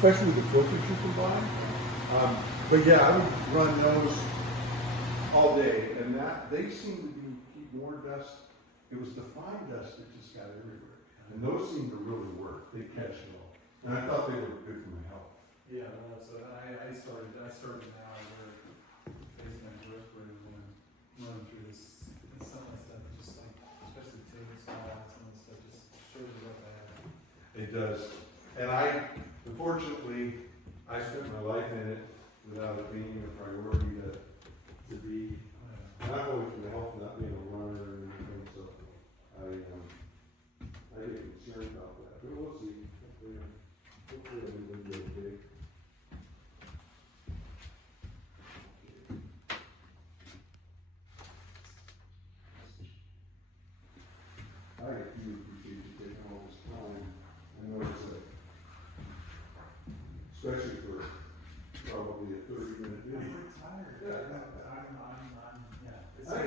especially the filters you can buy. But yeah, I would run those all day, and that they seem to keep more dust. It was the fine dust that just got everywhere, and those seem to really work. They catch it all, and I thought they were good for my health. Yeah, well, so I started now where facing my respirator when running through this, and some of that stuff, just like, especially table saw and some of the stuff, just shows you what bad. It does, and unfortunately, I spent my life in it without it being a priority to be. Not always for the health, not being a runner or anything, so I get concerned about that, but we'll see. Hopefully everything will be okay. I really appreciate you taking all this time. I know it's especially for